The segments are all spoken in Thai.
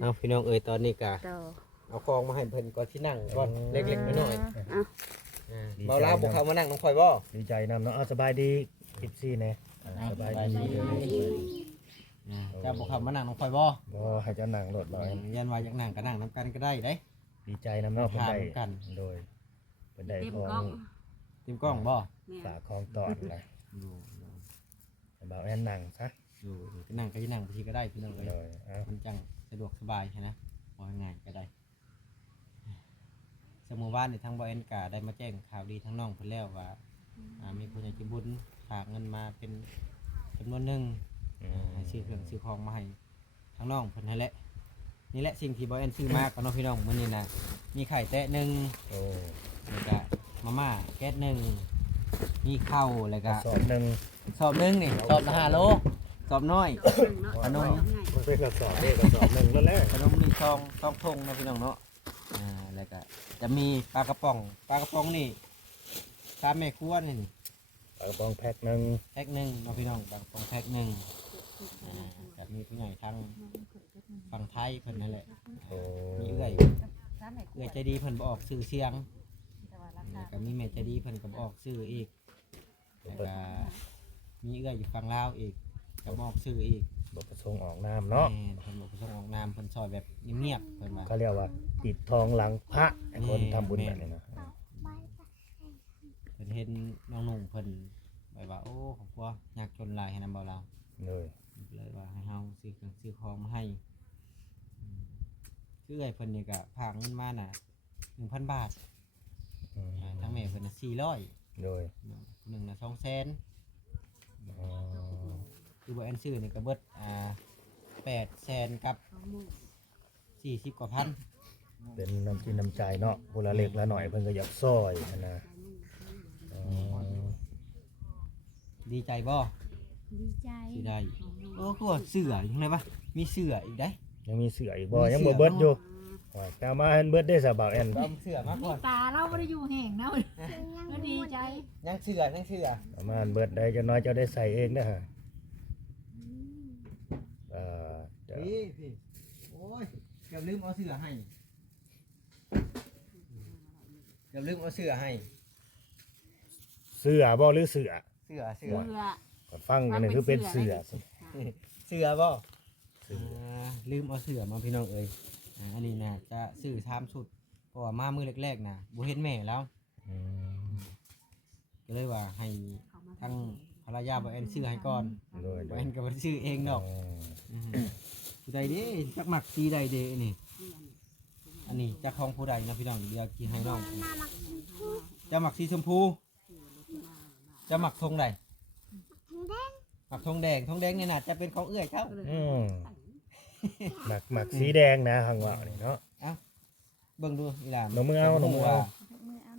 เอาพี่น้องเอ้ยตอนนี้กะ โต เอาของมาให้เพิ่นก่อนที่นั่งก่อนเล็กๆน้อย เอา ๆเบาลาวบ่เข้ามานั่งน้องข่อยบ่ ดีใจนำเนาะสบายดี14แน่สบายดี เจ้าบ่เข้ามานั่งน้องข่อยบ่ บ่ให้เจ้านั่งรถบ่ ยันว่าอยากนั่งก็นั่งนํกันก็ได้เด้ ดีใจนำเนาะเพิ่นได้ ทานกัน โดยเพิ่นได้ เต็ม ข กล้ อ อง ง ทีมกล้องบ่ แม่ ฝากของตอดนะให้บ่าวแอนนั่งซะ อยู่นั่งก็สินั่งบางทีก็ได้พี่น้องเอ้ย โดยเอา มันจังสะดวกสบายใช่นะว่าง่ายก็ได้สมมุติว่านี่ทางบ่เอ็นกาได้มาแจ้งข่าวดีทั้งน้องเพิ่นแล้วว่ามีผู้ใหญ่ใจบุญฝากเงินมาเป็นจำนวนหนึงให้ซื้อเครื่องซื้อของมาให้ทั้งน้องเพิ่นให้แหละนี่แหละสิ่งที่บ่เอ็นซื้อมากับน้องพี่น้องมื้อนี้นะมีไข่แตะหนึง โอ้ แล้วก็มาม่าแก๊สหนึงมีข้าวแล้วก็ สอบหนึง สอบหนึงนี่สอบละ5 โลสอบน้อย ขนม มันเป็นกระสอบเด้กระสอบหนึงแล้วแหละ ขนม1 ซองทงนะพี่น้องเนาะแล้วก็จะมีปลากระป๋องนี่ตามแม่ครัวนี่ ปลากระป๋องแพ็คหนึง แพ็คหนึ่งเนาะพี่น้องปลากระป๋องแพ็คหนึ่งจะมีผู้ใหญ่ทางฝั่งไทยเพิ่นนั่นแหละ โอ้ มีเอื้อยใจดีเพิ่นบ่ออกชื่อเสียงแล้วก็มีแม่ใจดีเพิ่นก็บ่ออกชื่ออีกแล้วก็มีเอื้อยอยู่ฝั่งลาวอีกก็บ่ออกชื่ออีก บ่ประสงค์ออกนามเนาะ แม่นเพิ่นบ่ประสงค์ออกนามเพิ่นซอยแบบเงียบๆเพิ่นว่า เขาเรียกว่าปิดทองหลังพระไอ้คนทำบุญแบบนี้นะ เพิ่นเห็นน้องนุ่งเพิ่นแบบว่าโอ้ครอบครัวยากจนหลายให้นำบ่ลาว เลย เลยว่าให้เฮาซื้อเครื่องซื้อของมาให้คือไอ้เพิ่นนี่ก็พากเงินมาน่ะ 1,000 บาททั้งแม่เพิ่นน่ะ400 โดย หนึ่งน่ะ200,000คือบ่แอนซื้อนี่ก็เบิด800,000กับ40 กว่าพัน เป็นน้ำจิตน้ำใจเนาะผู้ละเล็กละหน่อยเพิ่นก็อยากซอยนะอ๋อ ดีใจบ่ ดีใจ สิได้โอ้คือว่าเสื้ออยู่ข้างในปะมีเสื้ออีกได้ ยังมีเสืออีกบ่ยังบ่เบิดอยู่ว่าแต่มาให้เบิดได้ซะบ่าวแอน เอาเสื้อมาก่อน ตาเราไม่ได้อยู่แห่งนะก็ดีใจ ยังเสื้อ ประมาณเบิดได้จะน้อยเจ้าได้ใส่เองนะฮะเดี๋ยว พี่โอ้ยเกือบลืมเอาเสื้อให้เกือบลืมเอาเสื้อให้ เสือบ่หรือเสือ เสื้อ เพื่อ ก็ฟังกันนี่คือเป็นเสือสิ เสื้อบ่ลืมเอาเสื้อมาพี่น้องเอ้ยอันนี้นะจะซื้อ3 ชุดเพราะว่ามามื้อแรกๆนะบ่เห็นแม่แล้ว อืม ก็เลยว่าให้ทั้งภรรยาบ่แอนซื้อให้ก่อน โดย บ่แอนก็บ่ได้ซื้อเองดอกผู้ใดเด้จักมักสีใดเด้นี่อันนี้จักของผู้ใดนะพี่น้องเดี๋ยวกินให้น้องจะมักสีชมพูจะมักธงใดมักธงแดงเนี่ยน่ะจะเป็นของเอื้อยเขา อืมหมักสีแดงนะหังว่านี่เนาะ เบิ่งดูอีหล่ะ หนูมือเอาหนูมือเอา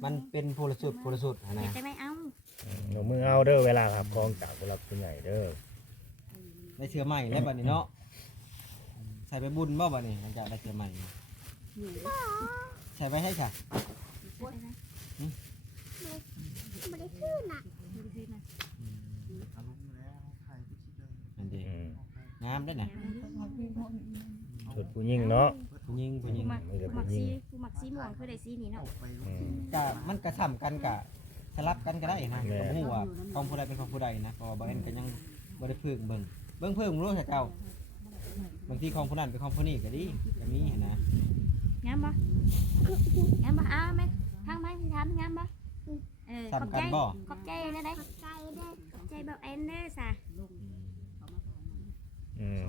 มันเป็นโพลสุดนะ จะไม่เอา หนูมือเอาเด้อเวลาขับคลองจากผู้หลักผู้ใหญ่เด้อ ได้เสื้อใหม่แล้วบัดนี้เนาะใส่ไปบุญบ่บัดนี้หลังจากได้เสื้อใหม่ใส่ไปให้ค่ะ ไม่ได้ซื้อน่ะ อันเดี อืม งามด้วยนะ ชุดผู้หญิงเนาะ ผู้หญิง มีแต่ มั ผู้ ก หญิ ซี ง กูมักซีม่วงคือได้ซีนี่เนาะ อืม กะมันกระซ้ำกันกะสลับกันก็ได้นะ แม่ ผมว่าของผู้ใดเป็นของผู้ใดนะเพราะว่าบางอันก็ยังบ่ได้เพิ่งเบิ่งเพิ่งรู้จักเจ้าบางทีของผู้นั้นเป็นของผู้นี้ก็ดีก็มีนะ งามบ่งามบ่อ้าแม่ทางไม้พี่ทำงามบ่ขอบ ซ้ำ ใจ กันบ่ ขอบใจนะได้ขอบใจแบบเอ็นเด้อซะ อืม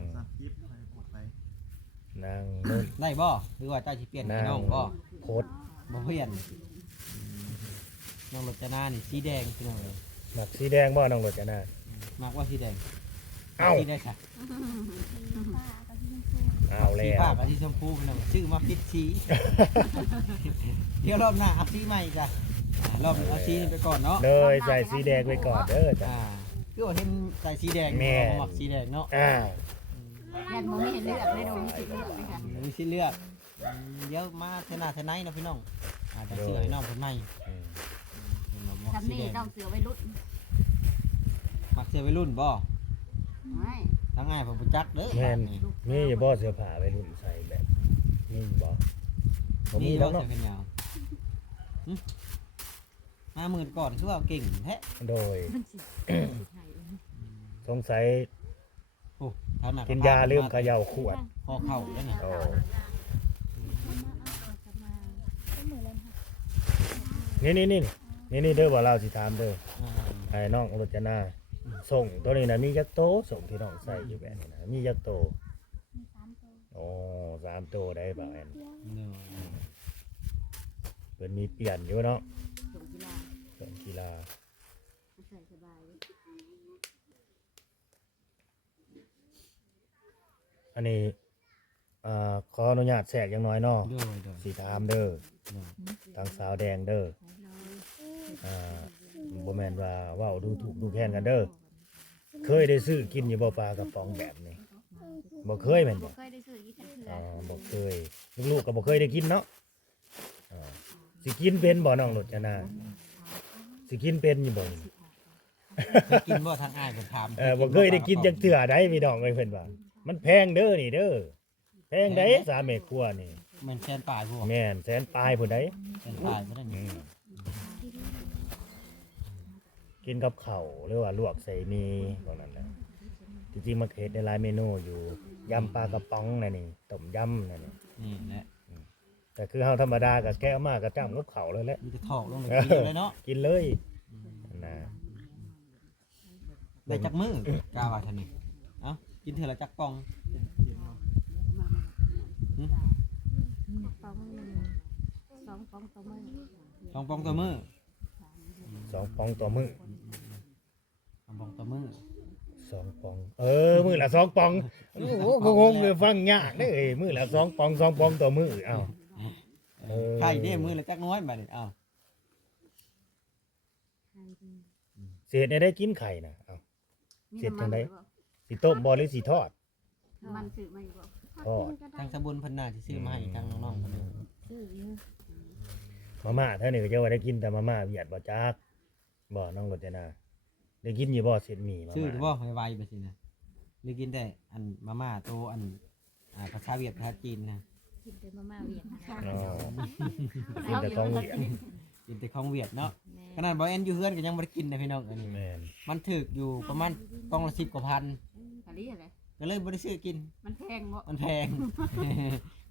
นางนุ่น ได้บ่หรือว่าเจ้าสิเปลี่ยนให้น้องบ่ โคตร บ่เปลี่ยนน้องรจนานี่สีแดงพี่น้องเอ้ย หมักสีแดงบ่น้องรจนา มากว่าสีแดง เอ้า สีได้ค่ะ เอาแล้ สี ว ฟ้ากับสีชมพูพี่น้องชื่อมาผิดสี เดี๋ยวรอบหน้าเอาสีใหม่จ้ะรอบนี้เอาสีนี้ไปก่อนเนาะ เลยใส่สีแดงไว้ก่อนเด้อจ้ะ คือว่าเห็นใส่สีแดง แม่ เราหมักสีแดงเนาะ แม่โมไม่เห็นเลือดเลยโดนสิเลือดเลยค่ะ มีสีเลือดเดี๋ยวมาเทน่าเทไนนะพี่น้องจะซื้อให้น้องคนใหม่ อืม หมัก ทำ สี นี่ แดง ต้องเสือไว้รุ่น หมักเสื้อวัยรุ่นบ่ ไม่ ทั้งง่ายผมประจักษ์เด้อ แม่น นี่ มีอยู่บ่เสื้อผ้าไปรุ่นใส่ นี่บ่บ่มีแล้วเนาะ เสื้อแขนยาวหึมาหมื่นก่อนคือว่าเก่งแท้ โดย มันสิไทย สงสัย โอ้ท่านน่ะ กินยาลืมเขย่าขวด พอเข้าแล้วน่ะ โอ้ นี่เด้อว่าเราสิถามเด้อ อ่า ไอ้น้องรจนาส่งตัวนี้นะมีจักโตส่งที่น้องใส่อยู่แบบนี้นะมีจักโตโอ้3 โตได้บ่แอน เนอะ เพิ่นมีเปลี่ยนอยู่เนาะ ส่งกีฬา ส่งกีฬา ใส่สบาย อันนี้ขออนุญาตแทรกอย่างน้อยเนาะ โดยโดย สิถามเด้อ โดย ทางสาวแดงเด้อ เรา บ่แม่นว่าเว้าดูถูกดูแคลนกันเด้อเคยได้ซื้อกินอยู่บ่ปลากระป๋องแบบนี้บ่เคยแม่นบ่ เคยได้ซื้อยี่สิบเทื่ อ๋ อ อบ่เคยลูกๆก็บ่เคยได้กินเนาะสิกินเป็นบ่น้องรจนาสิกินเป็นอยู่บ่นี่ เคยกินบ่ทางอ้ายเพิ่นถาม บ่เคยได้กินจักเทื่อใดพี่น้องเอ้ยเพิ่นว่ามันแพงเด้อนี่เด้อแพงได้3เมตรกว่านี่ มันแค่นปลายพวก แม่นแสนปลายพุ่นได้ แค่นปลายบ่ได้นี่ กินกับข้าวหรือว่าลวกใส่มีพวกนั้นน่ะจริงๆมันเฮ็ดได้หลายเมนูอยู่ยำปลากระป๋องนั่นนี่ต้มยำนั่นนี่ นี่แหละ แต่คือเฮาธรรมดาก็แกะมาก็จ้ำกับข้าวเลยแหละ มีแต่ถอกลงเลยกินเลยเนาะ กินเลยนะ ได้จักมื้อกาว่าท่านนี่เอ้ากินเทื่อละจักปองหึ ปองหนึ่งสองปองต่อมือ สองปองต่อมื้อ 2 ปองต่อมื้อ สองปองต่อมื้อ 2 ปองมื้อละ2 ปองโอ้โหก็งงเลยฟังยากเด้อมื้อละ2 ปอง2 ปองต่อมื้ออ้าว ไข่เด้มื้อละจักน้อยบัดนี้เอ้า เศษได้กินไข่น่ะอ้าวสิต้มบ่หรือสิทอด มันซื้อมาอยู่บ่ ทอด ทางสบุญเพิ่นน่าสิซื้อมาให้ทางน้องๆเพิ่นเด้อ ซื้ออยู่ มาม่าเท่านี้ก็จะว่าได้กินแต่มาม่าเวียดบ่จักบ่น้องรจนาได้กินอยู่บ่เศษหมี่มา ซื้อ ม่า หรือบ่ไวๆไปสินะหรือกินแต่อันมาม่าโตอันภาษาเวียดภาษาจีนนะ กินแต่มาม่าเวียดนะ อ๋อกินแต่ของเวียด กินแต่ของเวียดเนาะ แม่ ขนาดบ่แอนอยู่เฮือนก็ยังบ่ได้กินนะพี่น้องอันนี้ แม่น มันถึกอยู่ประมาณกล่องละ10 กว่าพัน กะลิอะไร ก็เลยบ่ได้ซื้อกิน มันแพงบ่ มันแพง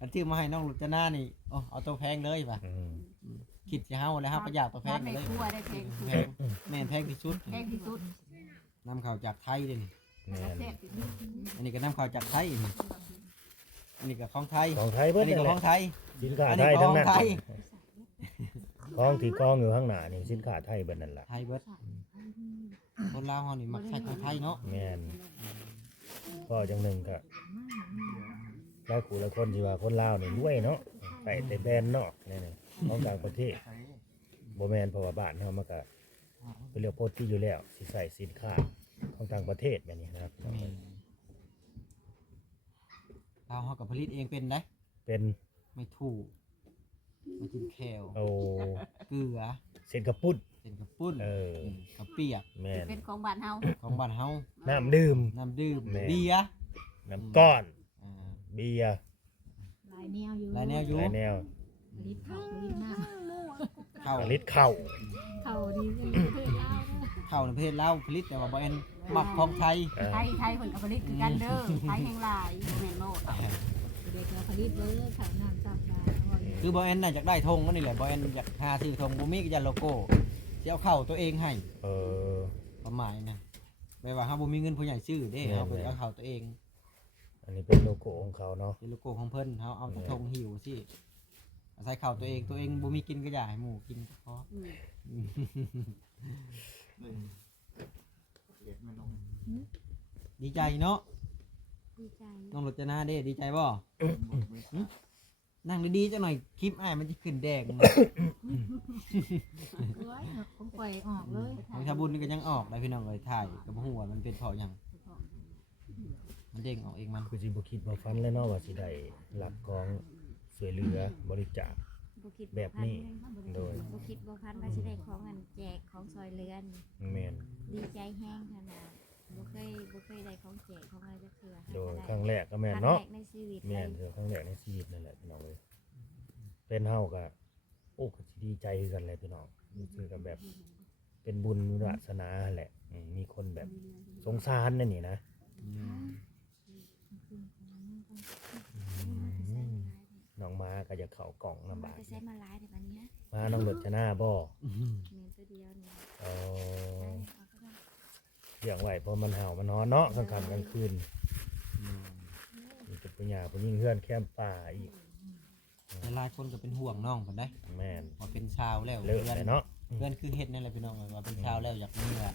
อันที่มาให้น้องลุจนานี่โอ้เอาตัวแพงเลยป่ะ อืม คิดสิเฮาแล้วเฮาก็อยากตัวแพง ใน เลย ครัวได้แพงสุด แพงแม่นแพงที่สุด แพงที่สุด นำเข้าจากไทยเด้นี่ แม่น แซ่บที่สุด อันนี้ก็นำเข้าจากไทยนี่อันนี้ก็ของไทย ของไทยเบิ อั ด นนี้ นั่น ก็ แห ข ละ องไทย สินค้า อัน ไท นี้ ย ก็ ทั้ ข ง อง นั้น ไทย ของที่กองอยู่ข้างหน้านี่สินค้าไทยเบิดนั่นล่ะ ไทยเบิดคนลาวเฮานี่มักใช้ของไทยเนาะ แม่นก็จังหนึงก็หลายคู่หลายคนสิว่าคนลาวนี่รวยเนาะใส่แต่แบรนด์นอกนี่ของต่างประเทศบ่แม่นเพราะว่าบ้านเฮามันก็เป็นเรื่องปกติอยู่แล้วสิใส่สินค้าของต่างประเทศแบบนี้นะครับ แม่นลาวเฮาก็ผลิตเองเป็นได้ เป็น ไม่ถูกไม่กินแคล เอา เกลือ เส้นกระปุ้น เป็นกระปุ้น เออ กระเปียก แม่น เป็นของบ้านเฮา ของบ้านเฮา น้ำดื่ม น้ำดื่ม แม่ เบียร์ น้ำก้อน อ่า เบียร์ หลายแนวอยู่ หลายแนวอยู่ หลายแนว ลิตรข้าวลิตรน้ เข้า ผลิตข้าว ำข้าวดีเป็นพืชลาวเด้อ เข้าในประเทศลาวผลิตแต่ว่าบ่แอนมักของไทย ไทยเพิ่นก็ผลิตคือกันเด้อไทยแห่งหลายบ่แม่นโลดเด็กก็ผลิตเด้อข้าวน้ำซับดา คือบ่แอนน่ะอยากได้ธงนั่นนี่แหละบ่แอนอยากหาซื้อธงบ่มีก็ยันโลโก้สิเอาเข้าตัวเองให้ เออ ประมาณนะแม่ว่าเฮาบ่มีเงินผู้ใหญ่ซื้อเด้ แม่น เฮาไปเอาเข้าตัวเอง อันนี้เป็นโลโก้ของเขาเนาะ เป็นโลโก้ของเพิ่นเฮาเอาแต่ธงหิวสิอาศัยเข้าตัวเองบ่มีกินก็อย่าให้หมู่กินก็พอ ดีใจเนาะ ดีใจ น้องรจนาเด้ดีใจบ่หึนั่งดีๆจังหน่อยคลิปอ้ายมันจะขึ้นแดง ผมปล่อยออกเลย ของชาบุญนี่ก็ยังออกได้พี่น้องเอ้ยถ่ายก็บ่ฮู้ว่ามันเป็นเพราะหยังมันเด้งออกเองมัน คือสิบ่คิดบ่ฝันเลยเนาะว่าสิได้รับของช่วยเหลือบริจาค บ่คิด แบบนี้โดย บ่คิดบ่พันว่าสิได้ของอันแจกของซอยเรือน แม่น ดีใจแห้งขนาด บ่เคยได้ของแจกของอะไรจักเทื่อ โดยครั้งแรกก็แม่นเนาะ ครั้งแรกในชีวิต แม่นคือครั้งแรกในชีวิตนั่นแหละพี่น้องเอ้ยเป็นเฮาก็โอ้ก็สิดีใจคือกันเลยพี่น้องคือกันแบบเป็นบุญวาสนาแหละมีคนแบบสงสารนั่นนี่นะน้องมาก็จะเข้ากล่องลำบาก จะใช้มาหลายแต่บัดนี้ มาน้องรถชนะบ่ มีตัวเดียวนี่ อ๋อเลี้ยงไว้เพราะมันเห่ามันนอนเนาะกลางค่ำกลางคืนมีแต่ปัญญาผู้หญิงเฮือนแคมป์ป่าอีก หลายคนก็เป็นห่วงน้องเพิ่นได้ แม่น ว่าเป็นชาวแล้ว เลิกเลยเนาะ เพื่อนคือเฮ็ดนั่นแหละพี่น้องว่าเป็นชาวแล้วอยากมีว่า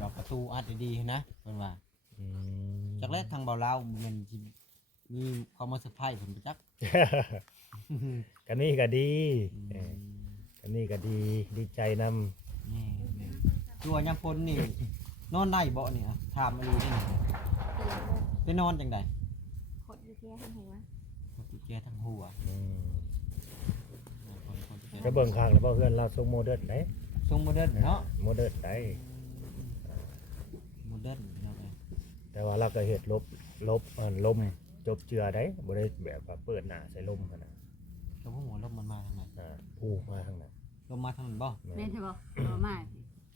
แบบประตูอัดดีๆนะเพิ่นว่า อืม จากแรกทางเบาลาวมันสิมีความมาเซอร์ไพรส์เพิ่นไปจัก กันนี่ก็ดีกันนี่ก็ดีดีใจนำ นี่ตัวยามพลนี่นอนได้บ่นี่อะถามมาดูนี่ไปนอนจังได๋ ขดอยู่แค่ทั้งหัว ติแกทั้งหัว ก็เบิ่งข้างแล้วบ่เพื่อนเราทรงโมเดิร์นได้ ทรงโมเดิร์นเนาะ โมเดิร์นได้ โมเดิร์นพี่น้องเอ้ย แต่ว่าเราก็เฮ็ดลบลมจบเจือได้บ่ได้แบบว่าเปิดหน้าใส่ลมหั่นน่ะ ก็บ่ฮู้ว่าลมมันมาทางไหน ผู้มาทางนั้น ลมมาทางนั้นบ่ แม่นใช่บ่บ่มา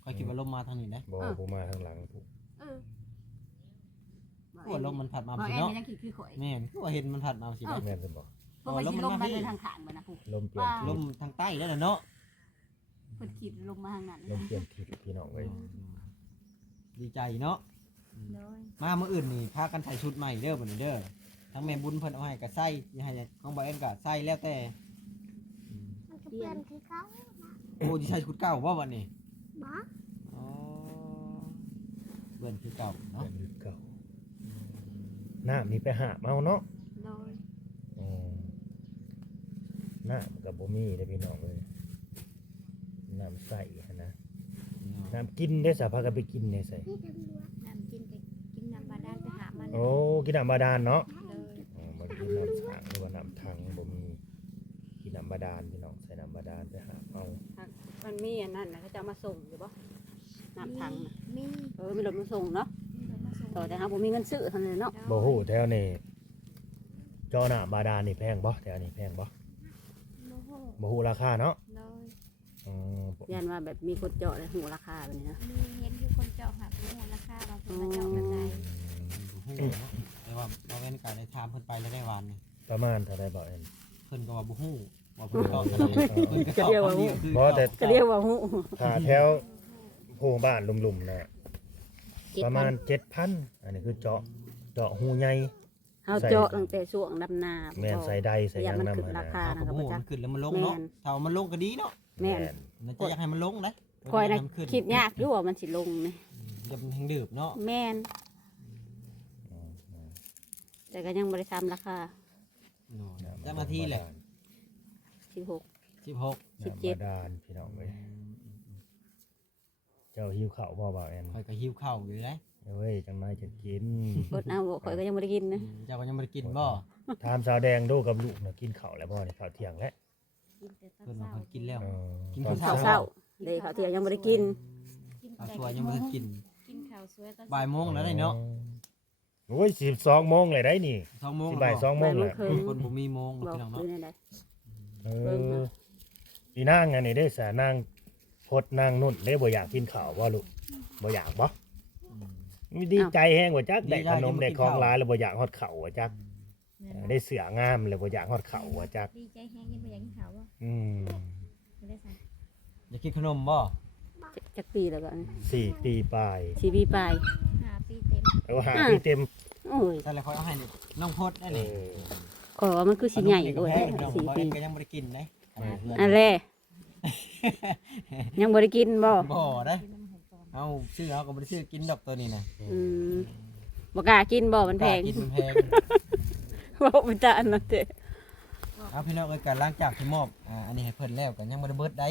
ค่อยคิดว่าลมมาทางนี้นะ บ่ผู้มาทางหลังผู้ เออ กลัวลมมันพัดมา บ่ สิ แอน เนาะ นี่ยังคิดคือข่อย แม่นคือว่าเห็นมันพัดมาสิได้ แม่นสิบ่ เพราะว่าสิลมมาในทางข้างบ่นะผู้ ลมเปลี่ยน ลมทางใต้แล้วล่ะเนาะ เพิ่นคิดลมมาทางนั้น ลมเปลี่ยนทิศพี่น้องเอ้ย ดีใจเนาะ โดย มามื้ออื่นนี่พากันใส่ชุดใหม่เด้อบัดนี้เด้อทั้งแม่บุญเพิ่นเอาให้ก็ใส่ให้ของบ่เอ็นก็ใส่แล้วแต่ มันก็เปลี่ยนคือเขา โอ้สิใส่ชุดเก่าบ่บัดนี้ บ่ อ๋อเบิ่นคือเก่า เนาะ เนาะ เก่าน้ามีไปหาเมาเนาะ โดย น้ำกับบ่มีเด้อพี่น้องเอ้ยน้ำใสหั้นนะน้ำกินได้อสาพากันไปกินได้ใส่ พี่ตำรวจ น้ำกินไปกินน้ำบาดาลไปหามัน โอ้กินน้ำบาดาลเนาะ เลย บ่ได้กินน้ำสางหรือว่าน้ำทังบ่มีกินน้ำบาดาลพี่น้องใส่น้ำบาดาลไปหาเอา มันมีอันนั้นนะเขาจะเอามาส่งอยู่บ่น้ำถังน่ะ มี มีรถมาส่งเนาะต่อแต่ครับผมมีเงินซื้อเท่านั้นเนาะ บ่ฮู้แถวนี้จอน้ำบาดาลนี่แพงบ่แถวนี้แพงบ่ โมโห บ่ฮู้ราคาเนาะ เลย อืม ยันว่าแบบมีคนเจาะเลยหูราคาแบบนี้นะ มีเห็นอยู่คนเจาะหาเป็นมูลค่าเราเป็นมาเจาะแบบใด บ่ฮู้เนาะแต่ว่าบ่เอ็นก็ได้ถามเพิ่นไปแล้วได้วานนี่ ประมาณเท่าใดบ่เอ็น เพิ่นก็ว่าบ่ฮู้ว่าเพิ่นตอบเท่าใดเพิ่นก็ตอบคำเดียวคือ บ่แต่ ก็เรียกว่าหู ถ้าแถวผู้บ้านลุ่มๆน่ะประมาณ 7,000 อันนี้คือเจาะหูใหญ่ เขาเจาะตั้งแต่ช่วงดำนา แม่นใส่ใดใส่หยัง มัน นำ ขึ้น หั่น รา น่ะ คา เอา นะ ก็ ครับ บ่ฮู้ จ๊ะ มันขึ้นแล้วมันลงเนาะถ้ามันลงก็ดีเนาะ แม่น มันจะอยากให้มันลงนะ คอยนะ มันขึ้น คิดยากอยู่ว่ามันสิลงนี่ จะมันแห่งดืบเนาะ แม่นแต่ก็ยังบริษัทราคา เจ้าหน้าที่แหละ 16 16 17 บาดาลพี่น้องเอ้ยเจ้าหิวข้าวบ่บ่าวแอน ข่อยก็หิวข้าวอยู่เลย เว้ยจังไดจะกิน อดเอาบ่ข่อยก็ยังบ่ได้กินนะ เจ้าก็ยังบ่ได้กินบ่ ถามสาวแดงดูกับลูกน่ะกินข้าวแล้วบ่นี่ข้าวเที่ยงแล้ว กินแต่ตอ เพิ่ น นว่า เช้า เพิ่นกินแล้ว เออ กิน ตอน ข้าว ข้าวเช้าเด้ข้าวเที่ยงยังบ่ได้กิน กิน ข้าว แต่ สวยยังบ่ได้กิน กินข้าวสวยตอน บ่ายโมงแล้วได้เนาะ โอ้ย12โมงเลยได้นี่ 2โมง สิ แล้ว บ่าย บ่ 2โมงแล้ว คนบ่มีโมง บอก พี่น้อง อ เนาะ ยู่ในใด เออพี่นางอันนี้ได้สานางพดนางนุ่นได้บ่อยากกินข้าวบ่ลูกบ่อยากบ่มีดีใจแฮงว่าจักได้ขนมได้ของหลายแล้วบ่อยากฮอดข้าวว่าจักได้เสื้องามแล้วบ่อยากฮอดข้าวว่าจัก ดีใจแห้งยังไม่อยากกินข้าวบ่ อืม ไม่ได้สั่ง อยากกินขนมบ่ จักปีแล้วก็ 4 ปีปลาย 4 ปีปลาย 5 ปีเต็ม แล้วหาปีเต็ม โอ้ย แต่ละคนเอาให้นี่น้องพดได้ เอ นี่ อ ขอยว่ามันคือสิใหญ่ด้วย น้อง 4 บ่ ปี เอ็นก็ยังบ่ได้กินเด้ อันแรกยังบ่ได้กินบ่ บ่ได้ กินน้ำหอมก่อน เอาซื้อเอาก็บ่ได้ซื้อกินดอกตัวนี้นะ อืมบ่กล้ากินบ่มันแพง กินมันแพง บ่เป็นตาอันนั้นเด้ เอาพี่น้องเอ้ยการล้างจากที่มอบอันนี้ให้เพิ่นแล้วก็ยังบ่ได้เบิดได้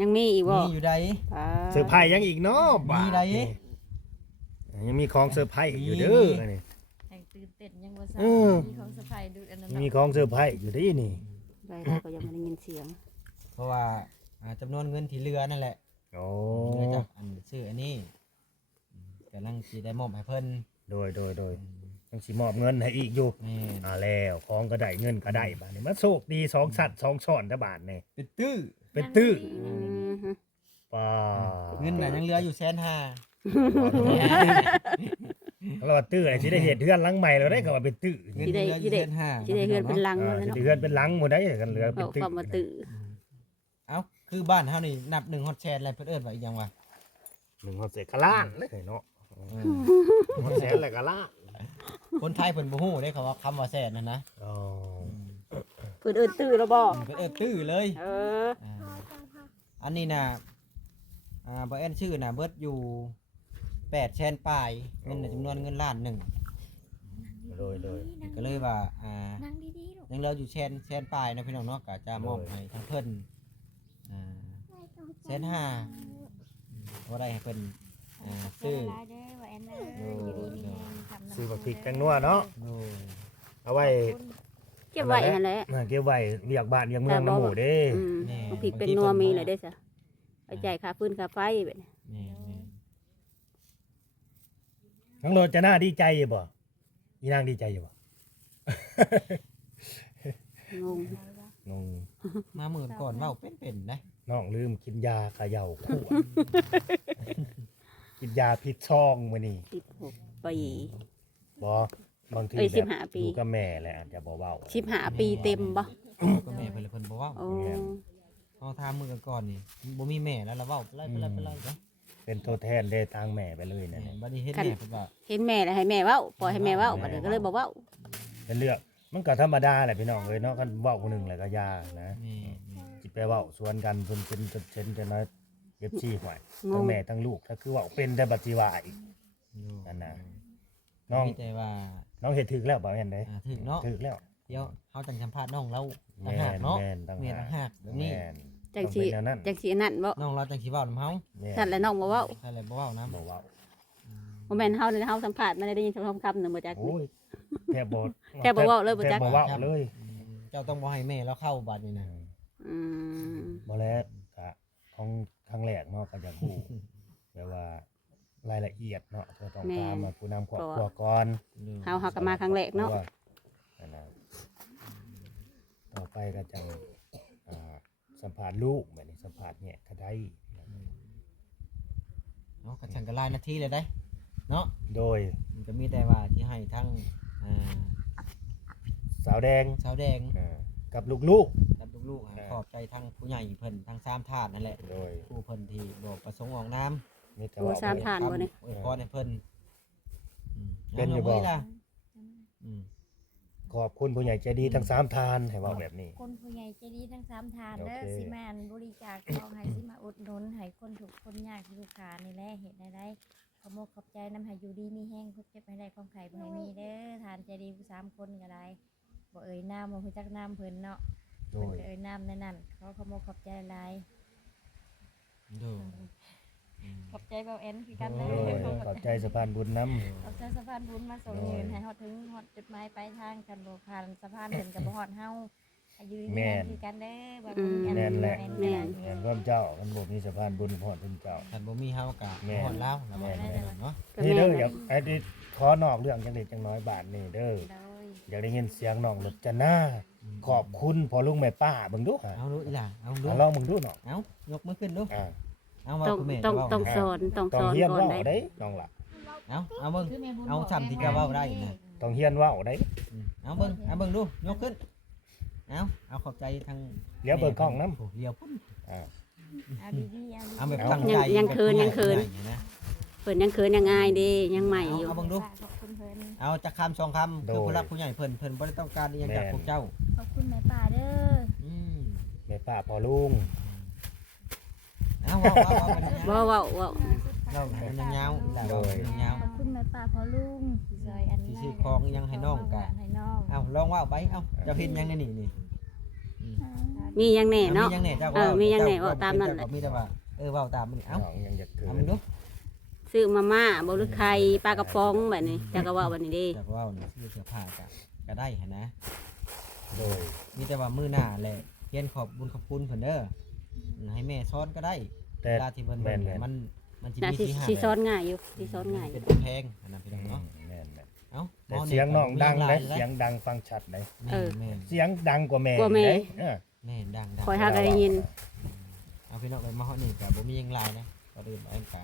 ยังมีอีกบ่ มีอยู่ใด อ่า เซอร์ไพรส์ยังอีกเนาะบาด มีใด ยังมีของเซอร์ไพรส์อยู่เด้ออันนี้ แห่งตื่นเต้นยังบ่ทราบ เออ มีของสะพายดูอันนั้น มีของเซอร์ไพรส์อยู่เด้นี่ ไปแล้วก็ยังไม่ได้ยินเสียง เพราะว่าจำนวนเงินที่เหลือนั่นแหละ โอ้ เหลือจากอันซื้ออันนี้ กำลังสิได้มอบให้เพิ่น โดยต้องสิมอบเงินให้อีกอยู่ แม่น แล้วของก็ได้เงินก็ได้บาดนี้มันโชคดี2สัตว์2ช้อนแต่บาทนี่ เป็นตื้อ เป็นตื้อ อืมฮึ ป้า เงินน่ะยังเหลืออยู่150,000 เราว่าตื้อไอ้สิได้เฮ็ดเฮือนหลังใหม่แล้วได้ก็ว่าเป็นตื้อ เงินเหลืออยู่150,000 สิได้เฮือนเป็นลัง อ่า แล้ว สิ เนาะ ได้เฮือนเป็นหลังหมดได้กันเหลือเป็น เอา ตื้อ ความมาตื้อ เอ้าคือบ้านเฮานี่นับ1ฮอดแชร์อะไรเพิ่นเอิ้นว่าอีหยังวะ 1ฮอดเศษกะล้านเลยเนาะฮอดแสนแล้วก็ล้าน คนไทยเพิ่นบ่ฮู้เด้เขาว่าคำว่าแสนนั่นนะ อ๋อ เพิ่นเอิ้นตื้อแล้วบ่ เพิ่นเอิ้นตื้อเลย เออ อ่าอันนี้น่ะบ่แอนชื่อน่ะเบิดอยู่8แสนปลายเงินน่ะจำนวนเงินล้านหนึ่ง โดย ก็เลยว่านั่งดีๆลูก ยังเหลืออยู่แสนปลายนะพี่น้องเนาะก็จะมอบให้ทั้งเพิ่น150,000บ่ได้ให้เพิ่นซื้อ หลายเด้อว่าแอนเด้ออยู่ดีมีแรงทำน้ำ ซื้อบักพริกแตงนัวเนาะ โอ้ เอาไว้ เก็บไว้หั่นแหละ เก็บไว้เวียกบ้านเวียกเมืองน้ำหมูเด้ อืมบางทีเป็นนัวมีเลยได้ซะไปจ่ายค่าฟืนค่าไฟแบบนี้ นี่ ทั้งรถจะน่าดีใจอยู่บ่อีนางดีใจอยู่บ่ งง งง มาหมื่นก่อนเว้าเป็นๆนะ น้องลืมกินยาเขย่าขวด กินยาพิษช่องมื้อนี้ 16 ปี บ่บางที เอ้ย แบบ 15ปี อยู่กับแม่แหละอาจจะบ่เว้า 15 ปีเต็มบ่ ก็แม่เพิ่นเลยเพิ่นบ่เว้า โอ้ เฮาถามมื้อก่อนนี่บ่มีแม่แล้วเราเว้าไปเลยจ้ะ เป็นตัวแทนได้ทางแม่ไปเลยนั่นแหละ บัดนี้เฮ็ดแม่เพิ่นว่า เห็นแม่แล้วให้แม่เว้าปล่อยให้แม่เว้าบัดนี้ก็เลยบ่เว้า เป็นเรื่องมันก็ธรรมดาแหละพี่น้องเอ้ยเนาะคันเว้าคนหนึงแล้วก็ยานะ แม่ สิไปเว้าสวนกันเพิ่นเป็นจะน้อย FC ห่วย ง ทั้ง ง แม่ทั้งลูกถ้าคือเว้าเป็นแต่บัดสิว่าอีก นั่นน่ะ น้อง มีแต่ว่า น้องเฮ็ดถึกแล้วบ่แม่นเด้ ถึงเนาะ ถึกแล้ว เดี๋ยวเฮาจังสัมภาษณ์น้องเราต่าง แม่ หาก น เนาะ แม่นต่าง แม่ หา ต่าก งหากแบบนี้ แม่น จังสิ ต้องเป็นแนวนั้น จังสิอันนั้นบ่ น้องเราจังสิเว้านำเฮา แม่น สั่นแล้วน้องบ่เว้า ใช่เลยบ่เว้านำ บ่เว้า บ่แม่นเฮาเลยเฮาสัมภาษณ์มาได้ยินคำๆนึงบ่จัก โอ้ยแทบบ่ แทบบ่เว้าเลยบ่จัก แทบบ่เว้าเลย เจ้าต้องบ่ให้แม่เราเข้าบัดนี้นะ อืม บ่แล้วก็ของครั้งแรกเนาะก็จะฮู้ แบบว่ารายละเอียดเนาะก็ต้องตามมาผู้นำครอบครัวก่อน เฮาก็มาครั้งแรกเนาะ นั่นน่ะต่อไปก็จะสัมภาษณ์ลูกแบบนี้สัมภาษณ์เนี่ยก็ได้ เนาะก็ช่างก็หลายนาทีเลยได้เนาะ โดย มันก็มีแต่ว่าที่ให้ทั้งสาวแดง สาวแดง กับลูก กับลูกๆขอบใจทั้งผู้ใหญ่เพิ่นทั้ง3ท่านนั่นแหละ ๆโดย ผู้เพิ่นที่บ่ประสงค์ออกน้ำ มีแต่ โอ้ ว่า สามทานบ่นี่ อวยพรให้เพิ่น เป็นอยู่บ่ ล่ะอืม ขอบคุณผู้ใหญ่ใจดีทั้ง3ทานให้เว้าแบบนี้ คนผู้ใหญ่ใจดีทั้ง3ทานเด้อ โอเค สิมาอันบริจาคของให้สิมาอุดหนุนให้คนทุกคนยากลูกค้านี่แหละเฮ็ดได้ขอมกขอบใจนำให้อยู่ดีมีแห้งคนเจ็บให้ได้ของไข่บ่ให้มีเด้อทานใจดีผู้3คนก็ได้บ่เอ่ยนามบ่ฮู้จักนามเพิ่นเนาะ โด เพิ่น ย ก็เอ่ยนามในนั้นขอมกขอบใจหลาย ดู ขอบใจเบาแอนคือกันเด้ โด อย ขอบใจสะพานบุญน้ ขอบใจสะพานบุญมาส่งเงินให้ฮอดถึงฮอดจุดหมายปลายทางกันบ่ผ่านสะพานเพิ่นก็บ่ฮอดเฮาอายุดีมีแรงคือกันเด้อบ่มีอัน ำแน่นแหละ แม่น แม่นร่วมเจ้ามันบ่มีสะพานบุญพอดเพิ่นเจ้า ท่านบ่มีเฮาก็ แม่ ฮอดลาวแล้วว่าเนาะ ก็ นี่ แม่ เด้อ น อยากไอ้ที่ขอนอกเรื่องจังเล็กจังน้อยบาทนี่เด้อ โดย อยากได้ยินเสียงน้องรจนาขอบคุณพ่อลุงแม่ป้าเบิ่งดูฮะ เอาดูอีหล่ะเอาดู ลองเบิ่งดูเนาะ เอายกมือขึ้นดู อ่า เอาว่า ต้อง คุณแม่ ต้อง จะเว้า ต้อง นะ สอนต้อง ต้อ ส ง อน เฮียน ก่อน เว้า ได้ ได้น้องล่ะ เอาเบิ่งเอาซ้ำที่จะเว้าได้นะ ต้องเฮียนเว้าได้ เอาเบิ่งดูยกขึ้นเอาขอบใจทาง เดี๋ยวเบิ่งกล้องนำ โเลี้ยวพุ่น อ่า เอาดีๆเอาดีๆ เอาแบบตั้งใจ ยังเคิน นะ เพิ่นยังเขินยังอายเด้ยังใหม่อยู่ เอาเบิ่งดู ขอบคุณเพิ่น เอาจักคำสองคำคือผู้รักผู้ใหญ่เพิ่นบ่ได้ต้องการอีหยังจากพวกเจ้า ขอบคุณแม่ป่าเด้อ อืม แม่ป้าพ่อลุง เอาเว้าไปเลยนะ บ่เว้าเว้า เราเป็นยาวๆอีหล่ะเราเป็นยาว ขอบคุณแม่ป่าพ่อลุงซอยอัน ที่ชื่อของยังให้น้องกะ ให้น้อง เอาลองเว่าไปเอาเจะเห็นยังในนี่ มีหยังแน่เนาะ มียังแน่เจ้า มีหยังแน่เว้าตามนั้นแหละ มีแต่ว่าเว้าตามมันเอา น้องยังอยากเกิ เอา น มึงดู ซื้อมาม่าบ่หรือไข่ปลากระป๋องแบบนี้จักก็เว้าบัดนี้เด้ จากเว่านี่ซื้อเสื้อผ้ากะก็ได้หั่นนะ โดย มีแต่ว่ามื้อหน้าแหละเรียนขอบบุญขอบคุณเพิ่นเด้อให้แม่สอนก็ได้ แต่ เวลาที่เพิ่น แม่น มัน มันสิ น่า มี สิ ที่ห้า สิ แบบ ซ้อนง่ายอยู่สิซ้อนง่ายอ เป็ ยู่ นแพงอันนั้นพี่น้องเนาะ แม่น เอ้า แต่เสียงน้องดังเด้เสียงดังฟังชัดเด้ แม่นแม่น เสียงดังกว่าแม่ กว่าแม่ เด้เออ แม่นดัง คอยหาก็ได้ยิน เอาพี่น้องไปมาฮอดนี่ก็บ่มีหยังหลายนะก็ดื่มเอ็นก็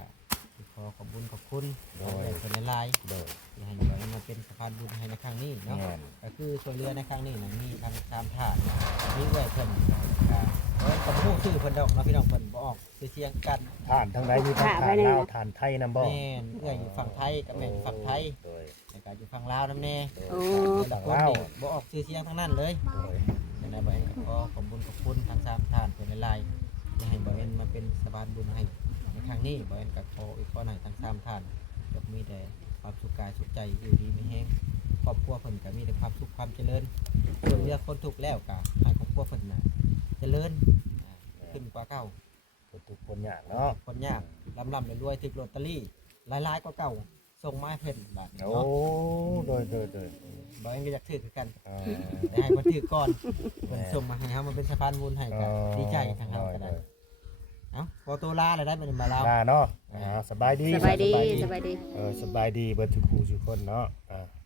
ขอขอบคุณขอให้เพิ่นหลาย โดย ๆที่ให้มาเป็นสะพานบุญให้ในครั้งนี้เนาะ แม่น ก็คือช่วยเหลือในครั้งนี้นะมีทางตามถาดมีเอื้อยเพิ่นก็ก็บ่ฮู้ชื่อเพิ่นดอกเนาะพี่น้องเพิ่นบ่ออกชื่อเสียงกัน ทานทางใดมีทาง ค่ะ ทา ไว้ น ใน ลาวทานไทยนำบ่ แม่นเอื้อยอยู่ฝั่งไทยกับแม่อยู่ฝั่งไทย โดย แล้วก็อยู่ฝั่งลาวนํแน่ โอ้ แต่ละคนนี่บ่ออกชื่อเสียงทั้งนั้นเลย โดย จังได๋บ่เอ็นก็ขอขอบคุณทางตามถาดเพิ่นหลายๆที่ให้บ่เอ็นมาเป็นสะพานบุญให้ในครั้งนี้บ่เอ็นก็ขออีกขอให้ทางตามถาดจงมีแต่ความสุขกายสุขใจอยู่ดีมีแฮงครอบครัวเพิ่นก็มีแต่ความสุขความเจริญส่วนเรื่องคนทุกข์แล้วก็ให้ครอบครัวเพิ่นน่ะเจริญขึ้นกว่าเก่า ทุกคนยากเนาะ คนยากลำรวยถึกลอตเตอรี่หลายๆกว่าเก่าส่งมาให้เพิ่นบาท โอ้ เนาะ โดยโดย บ่เองก็อยากถือคือกัน อ่า แต่ให้เพิ่นถือก่อนเพิ่นส่งมาให้เฮามันเป็นสะพานบุญให้ก็ดีใจทางเฮาก็ได้เอ้าพอตัวลาแล้วได้บ่ได้มาลาว ลาเนาะสบายดี สบายดีสบายดี สบายดีเบิดทุกคู่ทุกคนเนาะ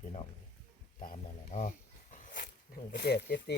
พี่น้องตามนั่นแหละเนาะ ประเจ็บเจ็บตี